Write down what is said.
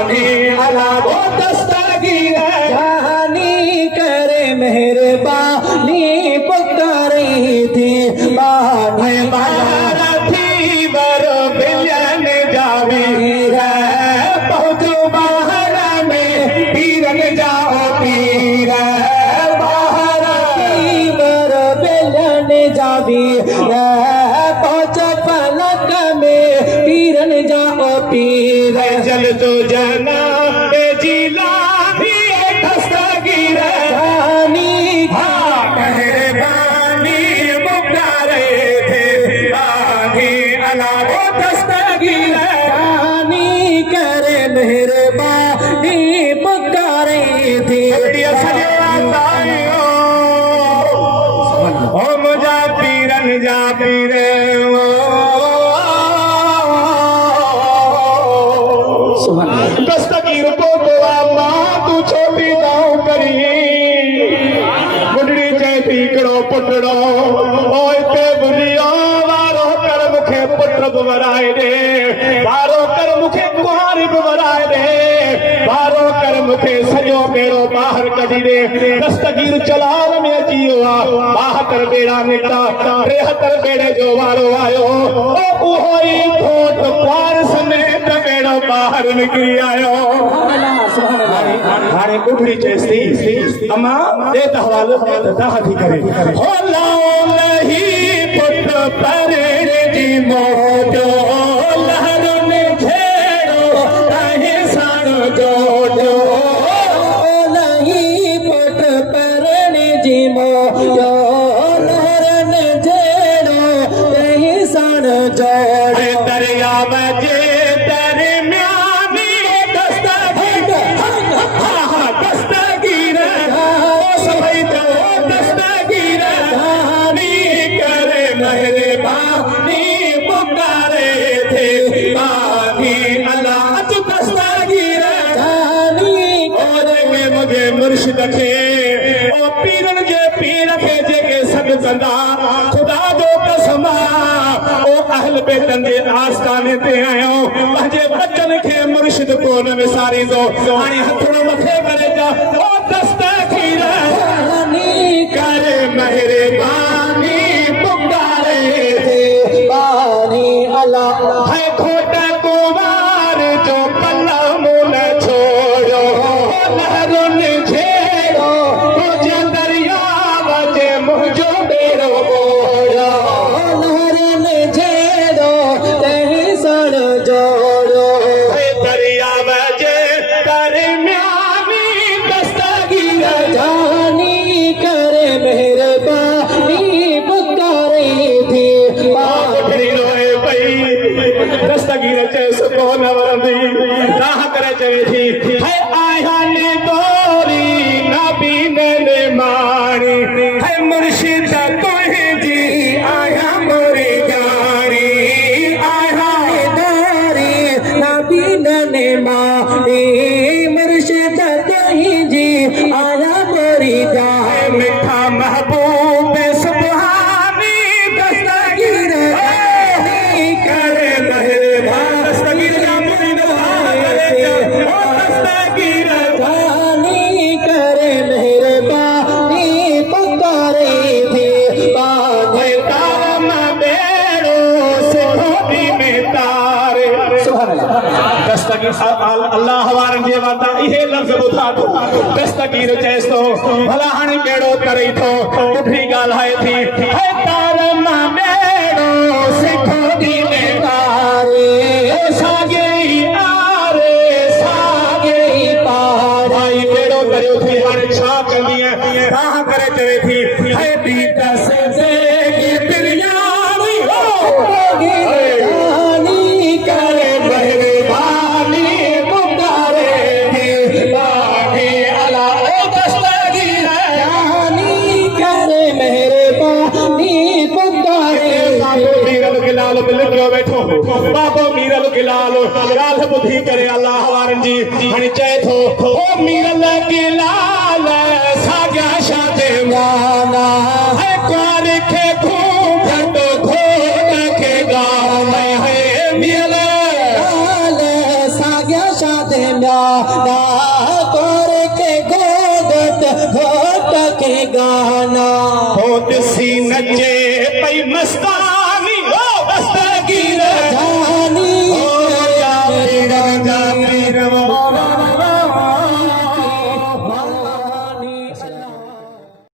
बानी अला वो दस्तगीर जहानी करे मेहरबानी पुकारे थी बानी महारथी बरो बिलन जावीर पहुँचो बाहर में पीरन जाओ पीर बर बेलन जावी पहुँच पलक में पीरन जाओ पीर जल तो जना जिला भी दस्तगीर जहानी मेहरबानी पुकारे थे बानी अला वो दस्तगीर जहानी करे मेहरबानी पुकारे थी हम जा पीरन जा पीरे दस्तगीर को दुआ मां तू छोटी दाऊ करी बुढ़ड़ी चैती करो पुटड़ो ओए ते बुढ़िया वारो कर मुखे पुत्र बुवराए दे वारो कर मुखे कुहारी बुवराए दे वारो कर मुखे सजो बेड़ो बाहर कढी दे दस्तगीर चलार में जियो आ 72 बेड़ा निकता 73 बेड़े जो वारो आयो ओ उहोई खोट पार समेत बेड़ो बाहर निकली आयो हाणे बुढ़ड़ी चेस्ती अम्मा दे हवालो दाह थी करे हो लाओ नहीं पुट परे जी मोटो लहरुन छेड़ो काहे सानो जोड़ो नहीं पुट परण जी मोयो लहरन जेड़ो तही सन जोड़ दरिया बजे दरम्यानी दस्तगीर दस्तगीर सभी तो दस्तगीर कहानी करे मेहरबानी पुकारे थे बानी अल्लाह तू दस्तगीर कहानी और में मुझे मुर्शिद खे ओ पीरन जे पीर खे जेके सद कंदा खुदा जो कसमा ओ अहल बेतन जे आस्ताने ते आयो पंहिंजे बचन खे मुर्शिद को न विसारींदो हाणे हथड़ो मथे करे जा ओ दस्तगीर कहानी करे मेहरबानी पुकारे थे बानी अल्लाह है खोटा कुमार जो पल्ला मूल छोड़ो लहरुन छेड़ो मुझे दरिया बजे मुझो बेड़ो बोड़ो लहरन जेड़ो तही सन जोड़ो दरिया बजे दरम्यानी दस्तगीर जानी करे मेहरबानी पुकारे थी बानी रोए पई दस्तगीर चेस को न वरंदी राह करे चवे थी है आया ने तोरी नबी ने मारी है मुर्शिद तोहे जी आया मोरी जारी आया दारी नबी ने मारी मुर्शिद तही जी आया मोरी जाए मिठा महबूब सुबहानी दस्तगीर करे मेहरबान दस्तगीर जा मुरी दस्तगीर जानी करे मेहरबानी पुकारे थी बानी तारम बेड़ो से धोबी में तारे दस्तगीर अल्लाह वारन जे वाता इहे लफ्ज़ ॿुधा थो दस्तगीर चएसि थो भला हाणे बेड़ो करे थो उठी ॻाल्हाए थी है तारम बेड़ो से धोबी में तारे साॻे ई आरे साॻे ई पार भाई बेड़ो करियो थी हाणे छा कंदी राह करे चवे थी है दीद से बिरयानी हो जानी करे मेहरबानी पुकारे थे बानी अला ओ दस्तगीर जानी करे मेहरबानी पुकारे बाबो मीरल गिलाल मिल गयो वेठो बाबो मीरल गिलाल ॻाल्हि ॿुधी करे अल्लाह वारनि जी हाणे चए थो ओ मीरल गिलाल साॻिया शादे वाला है कुंवर खे घूंघट घोट खे ॻाल्हि है मीरल साॻिया शादे म्याना करके गोदत घोट के गाना होत सी नचे पई मस्ता